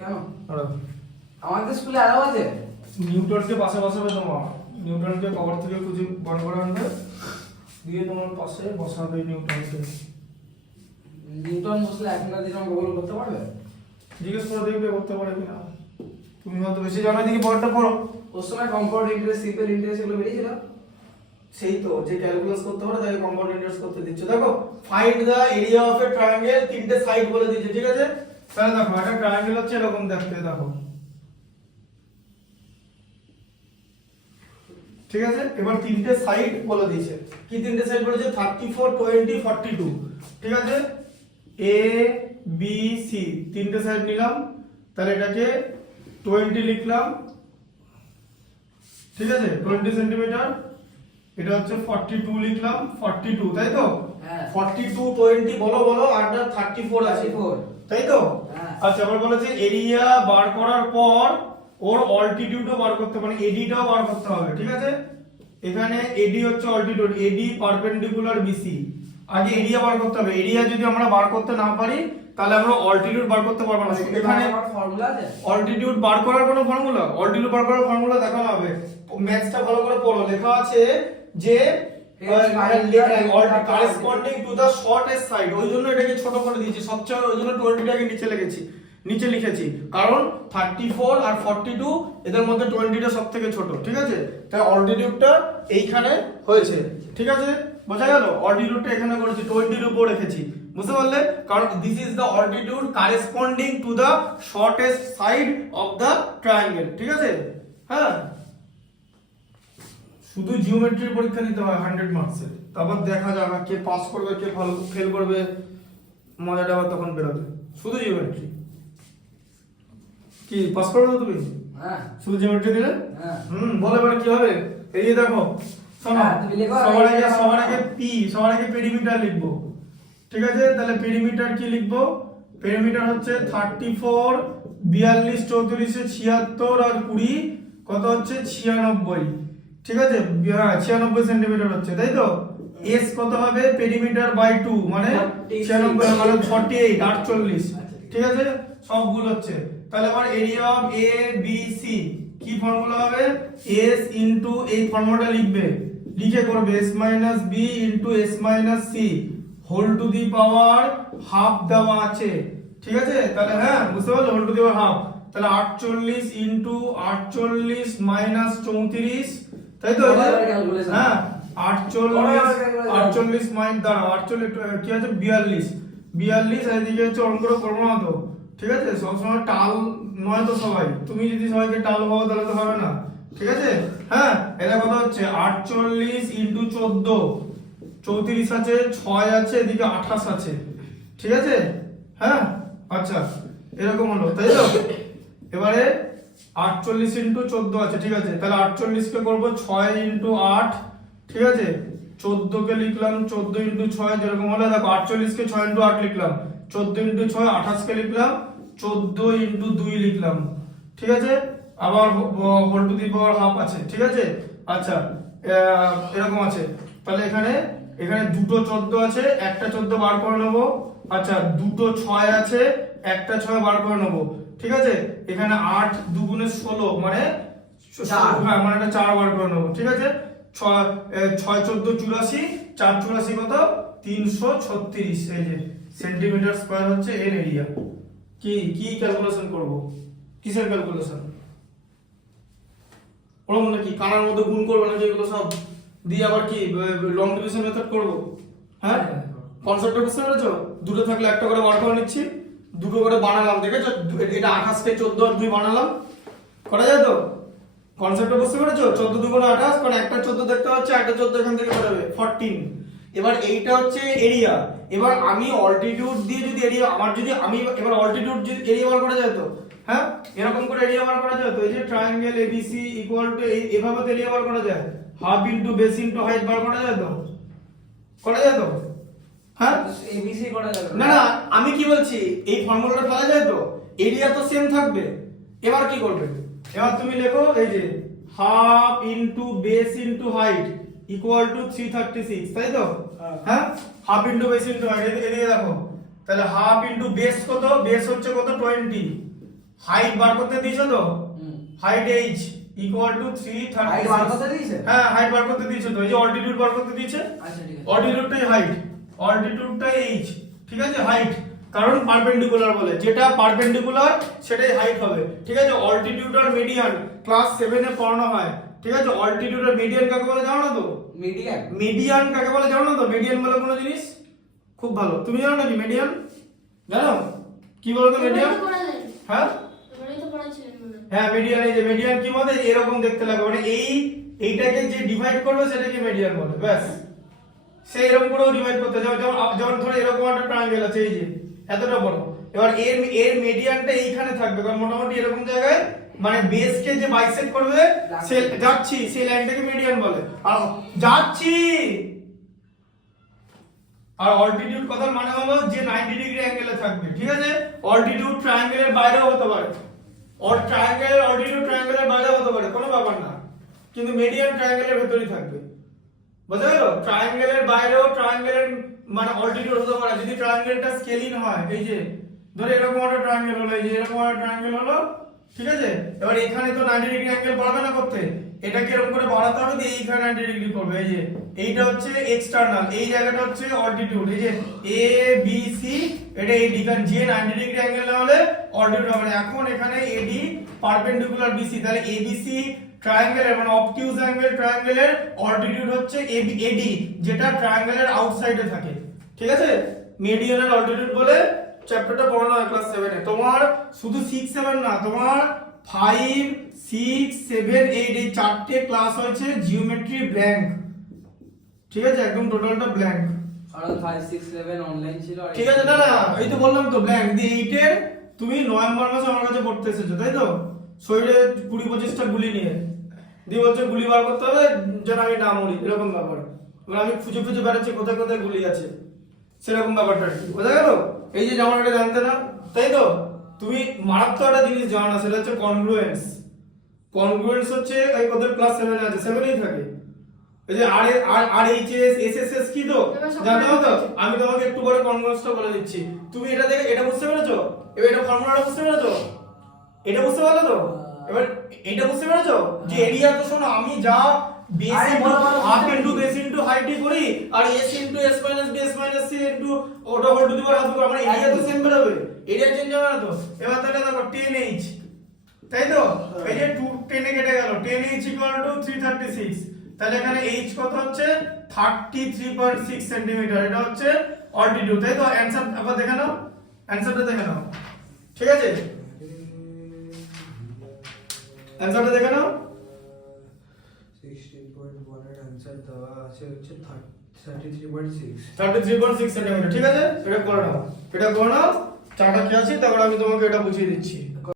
কেন আমাদের স্কুলে অ্যালাউ আছে? নিউটনকে পাশে বসাবে তোমার, নিউটনকে কবর থেকে খুঁজে বার করে আনবে, দিয়ে তোমার পাশে বসাবে নিউটনকে। নিউটন বসলে এখনকার দিনে গুগল করতে পারবে? জিজ্ঞেস করে দেখবে করতে পারে কিনা। তুমি হয়তো বেশি জানো, দেখি পড়াটা পড়ো। ওর সময় কম্পাউন্ড ইন্টারেস্ট, সিম্পল ইন্টারেস্ট এগুলো বেরিয়েছিল। সেই তো, যে ক্যালকুলাস করতে পারে তাকে কম্পাউন্ড ইন্টারেস্ট করতে দিচ্ছ। দেখো find the area of a triangle, তিনটে সাইড বলে দিয়েছে, ঠিক আছে? তাহলে দেখো একটা ট্রায়াঙ্গেল হচ্ছে এরকম দেখতে, দেখো ঠিক আছে। এবার তিনটে সাইড বলে দিয়েছে। কি তিনটে সাইড বলেছে? 34 20 42, ঠিক আছে? এ বি সি তিনটে সাইড নিলাম, তাহলে এটাকে 20 লিখলাম, ঠিক আছে? 20 সেন্টিমিটার। এটা হচ্ছে 42 লিখলাম, 42, তাই তো? হ্যাঁ। 42 20 বলো বলো, আর 34 আছে, 34, তাই তো? হ্যাঁ। আচ্ছা, এবার বলেছে এরিয়া বার করার পর ওর অল্টিটিউডও বার করতে, মানে এডিটাও বার করতে হবে, ঠিক আছে? এখানে এডি হচ্ছে অল্টিটিউড, এডি পারপেন্ডিকুলার বিসি। আগে এরিয়া বার করতে হবে। এরিয়া যদি আমরা বার করতে না পারি তাহলে আমরা অল্টিটিউড বার করতে পারবো না। এখানে ফর্মুলা আছে? অল্টিটিউড বার করার কোনো ফর্মুলা, অল্টিটিউড বার করার ফর্মুলা দেখানো হবে। ম্যাথসটা ভালো করে পড়ো। লেখা আছে যে corresponding to the shortest side, ওই জন্য এটাকে ছোট করে দিয়েছি সবচেয়ে, ওই জন্য 20 টাকে নিচে লিখেছি, কারণ 34 আর 42 এদের মধ্যে 20টা সবথেকে ছোট, ঠিক আছে? তাই অল্টিটিউডটা এইখানে হয়েছে, ঠিক আছে? বোঝা গেল? অল্টিটিউডটা এখানে করেছি, 20 এর উপর রেখেছি, বুঝতে পারলে? কারণ this is the altitude corresponding to the shortest side of the triangle, ঠিক আছে? হ্যাঁ, শুধু জিওমেট্রির পরীক্ষা দিতে হয় 100 মার্কসের, তারপর দেখা যাবে কে পাস করবে কে ভালো ফেল করবে, মজাটা আবার তখন বেরোবে। শুধু জিওমেট্রি। কি পাস করবে তো তুমি? হ্যাঁ। শুধু জিওমেট্রি দিলে? হ্যাঁ। বলে এবার কি হবে? এই যে দেখো, শোনো, হ্যাঁ, তুমি লেখো। সবার আগে পেরিমিটার লিখবো, ঠিক আছে? তাহলে পেরিমিটার কি লিখবো? পেরিমিটার হচ্ছে 34 42 34 76 আর 20 কত হচ্ছে? 96, ঠিক আছে? হ্যাঁ, 96 সেন্টিমিটার হচ্ছে, তাই তো? এস কত হবে? পেরিমিটার বাই 2 মানে 96 মানে 48 48, ঠিক আছে? সবগুলো হচ্ছে। তাহলে আবার area of A B C কি ফর্মুলা হবে? এস ইনটু, এই ফর্মুলাটা লিখবে, লিখে করবে s minus b into S minus c whole to the power half দেওয়া আছে, ঠিক আছে? তাহলে হ্যাঁ, বুঝতে পারলে? Whole to the power half, তাহলে 48 ইনটু 48 মাইনাস 34, তাই তো? হ্যাঁ, 48 মাইনাস দাঁড়াও, 48 কি আছে? 42 আর এদিকে হচ্ছে অঙ্ক করবো না তো, ঠিক আছে? সবসময় টাল নয় তো সবাই, তুমি যদি সবাইকে টাল ভাবো তাহলে তো হবে না, ঠিক আছে? হ্যাঁ, এটা কত হচ্ছে? 48 ইনটু 14 34 আছে, 6 আছে, এদিকে 28 আছে, ঠিক আছে? হ্যাঁ, আচ্ছা, এরকম হলো, তাই তো? এবারে 48 ইনটু 14 আছে, ঠিক আছে? তাহলে 48 কে করব 6 ইনটু 8, ঠিক আছে? 14 কে লিখলাম 14 ইনটু 6, যেরকম হলো দেখো 48 কে 6 ইনটু 8 লিখলাম, 14 ইনটু 6 28 কে লিখলাম, 14 ইনটু 2 লিখলাম, ঠিক আছে? আবার whole to the power half আছে, ঠিক আছে? আচ্ছা, এরকম আছে। তাহলে এখানে দুটো 14 আছে, একটা 14 বার করে নেব। আচ্ছা, দুটো 6 আছে, একটা 6 বার করে নেব, ঠিক আছে? এখানে 8 2 × 16 মানে 4, হ্যাঁ মানে এটা 4 বার করে নেব, ঠিক আছে? 6 14 84, 4 84 কত? 336, এই যে সেন্টিমিটার স্কয়ার হচ্ছে এর এরিয়া। কি ক্যালকুলেশন করব? কিসের ক্যালকুলেশন? ওরকম নাকি কানার মধ্যে গুণ করব নাকি এগুলো সব দিয়ে আবার কি লং ডিভিশন মেথড করব? হ্যাঁ, কনসেপ্টটা বুঝতে পেরেছো? দুটো থাকলে একটা করে বার করে নিচ্ছি, দুটো করে বানালাম, দেখেছো? এটা 28 কে 14 আর 2 বানালাম, করা যায় তো? কনসেপ্টটা বুঝতে পেরেছো? 14 2 × 28, কারণ একটা 14 দেখতে হচ্ছে, একটা 14 এখান থেকে বেরোবে 14। এবার এইটা হচ্ছে এরিয়া। এবার আমি অল্টিটিউড দিয়ে যদি এরিয়া আমি এবার অল্টিটিউড যদি এরিয়া বার করা যায় তো, হ্যাঁ, এরকম করে এরিয়া বার করা যায় তো? এই যে ট্রায়াঙ্গেল এবিসি ইকুয়াল টু এইভাবে তো এরিয়া বার করা যায়, half into base into height বার করা যায় তো? করা যায় তো? হ্যাঁ, এবিসি করা যাবে না না, আমি কি বলছি, এই ফর্মুলাটা পাওয়া যায় তো? এরিয়া তো সেম থাকবে। এবার কি করবে? এবার তুমি লেখো, এই যে half into base into height equal to 336, তাই তো? হ্যাঁ, half into base into height, এদিকে দেখো, তাহলে হাফ ইনটু বেস কত? বেস হচ্ছে কত? 20, হাইট বার করতে দিয়েছো তো, হুম। Height h equal to 336। Height বার করতে দিয়েছে? হ্যাঁ হাইট বার করতে দিয়েছো তো, এই যে অল্টিটিউড বার করতে দিয়েছে, আচ্ছা ঠিক আছে। অল্টিটিউডটাই হাইট, অল্টিটিউডটাই h, ঠিক আছে হাইট, কারণ পারপেন্ডিকুলার বলে, যেটা পারপেন্ডিকুলার সেটাই হাইট হবে, ঠিক আছে। অল্টিটিউড আর মিডিয়ান ক্লাস 7 এ পড়ানো হয়, ঠিক আছে। অল্টিটিউড আর মিডিয়ান কাকে বলে জানো না তো? মিডিয়ান। মিডিয়ান কাকে বলে জানো না তো? মিডিয়ান বলে কোনো জিনিস, খুব ভালো, তুমি জানো নাকি মিডিয়ান? জানো কি বলো তো মিডিয়ান? হ্যাঁ হ্যাঁ মিডিয়ান, এই যে মিডিয়ান কি বলে, এরকম দেখতে লাগে, মানে এইটাকে যে ডিভাইড করবে সেটাকে মিডিয়ান বলে, ব্যাস। সেই এরকম করেও ডিভাইড করতে যাও, যেমন ধরো এরকম একটা ট্রায়াঙ্গেল আছে, এই যে এতটা বড়, এবার এর মিডিয়ানটা এইখানে থাকবে, কারণ মোটামুটি এরকম জায়গায় মানে বেসকে যে বাইসেক্ট করবে, সে যাচ্ছি সেই লাইনটাকে মিডিয়ান বলে। আর যাচ্ছি আর অল্টিটিউড কথার মানে হলো যে 90 ডিগ্রি অ্যাঙ্গেলে থাকবে, ঠিক আছে। অল্টিটিউড ট্রায়াঙ্গেলের বাইরেও হতে পারে, আর ট্রায়াঙ্গেলের অল্টিটিউড ট্রায়াঙ্গেলের বাইরেও হতে পারে, কোনো ব্যাপার না, কিন্তু মিডিয়ান ট্রায়াঙ্গেলের ভেতরেই থাকবে, বুঝা গেল? ট্রায়াঙ্গেলের বাইরেও ট্রায়াঙ্গেলের মানে অল্টিটিউড হতে পারে যদি ট্রায়াঙ্গেলটা স্কেলিন হয়। এই যে ধরো এরকম একটা ট্রায়াঙ্গেল হলো, এই যে এরকম একটা ট্রায়াঙ্গেল হলো, ঠিক আছে। এবার এখানে তো 90 ডিগ্রি অ্যাঙ্গেল পারবে না করতে, এটাকে এরকম করে বাড়াতে হবে, দিয়ে এইখানে 90 ডিগ্রি করবে, এই যে এইটা হচ্ছে এক্সটার্নাল, এই জায়গাটা হচ্ছে অল্টিটিউড, এই যে এ বি সি, এটা এডি, কারণ যে 90 ডিগ্রি অ্যাঙ্গেল না হলে অল্টিটিউড হবে না। এখন এখানে এডি পারপেন্ডিকুলার বিসি, তাহলে এবিসি ট্রায়াঙ্গেলের মানে অবটিউজ অ্যাঙ্গেল ট্রায়াঙ্গেলের অল্টিটিউড হচ্ছে এডি, যেটা ট্রায়াঙ্গেলের আউটসাইডে থাকে, ঠিক আছে। মিডিয়ানের অল্টিটিউড বলে চ্যাপ্টারটা পড়ানো হয় ক্লাস 7 এ। তোমার শুধু 6 7 না, তোমার 5 6 7 8 এই চারটে ক্লাস হয়েছে জিওমেট্রি ব্ল্যাঙ্ক, ঠিক আছে, একদম টোটালটা ব্ল্যাঙ্ক, কারণ 5 6 7 অনলাইন ছিল, আর ঠিক আছে। না না এই তো বললাম তো ব্ল্যাঙ্ক। দিয়ে 8 এর তুমি নভেম্বর মাসে আমার কাছে পড়তে এসেছো, তাই তো, শরীরে 20-25টা গুলি নিয়ে, দিয়ে বলছে গুলি বার করতে হবে যেন আমি না মরি, এরকম ব্যাপার। এবার আমি খুঁজে খুঁজে বেড়াচ্ছি কোথায় কোথায় গুলি আছে, সেরকম ব্যাপারটা আর কি, বোঝা গেল? এই যে জামাটা জানতে না, তাই তো, তুমি মারাত্মক একটা জিনিস জানো না, সেটা হচ্ছে কনগ্রুয়েন্স। কনগ্রুয়েন্স হচ্ছে এই ওদের ক্লাস 7 এ আছে, 7 এই থাকে। এই যে আর H S S S S কি তো জানতে হবে তো, আমি তোমাকে একটু পরে কনগ্রুয়েন্সটা বলে দিচ্ছি। তুমি এটা দেখে এটা বুঝতে পেরেছো? এবার এটা ফর্মুলাটা বুঝতে পেরেছো? এটা বুঝতে পারলে তো? এবার এটা বুঝতে পেরেছো যে এরিয়া তো শোনো, আমি যা base into half into base into height করি, আর S into S minus B S minus C into ওটা whole to the power half, আমরা এরিয়া তো সেম বেরোবে, এরিয়া চেঞ্জ হবে না তো। এবার তাহলে দেখো 10h, তাই তো, এই যে 2 10 এ কেটে গেল, 10h ইকুয়াল টু 336, তাহলে এখানে h কত হচ্ছে 33.6 সেন্টিমিটার, এটা হচ্ছে অল্টিটিউড, তাই তো। অ্যানসার আবার দেখে নাও, অ্যানসারটা দেখে নাও, ঠিক আছে, অ্যানসারটা দেখে নাও। 16.1 এর आंसर দেওয়া আছে হচ্ছে 33.6 33.6 সেন্টিমিটার, ঠিক আছে। এটা করে নাও, এটা করে নাও, চাটা কি আছে, তারপর আমি তোমাকে এটা বুঝিয়ে দিচ্ছি।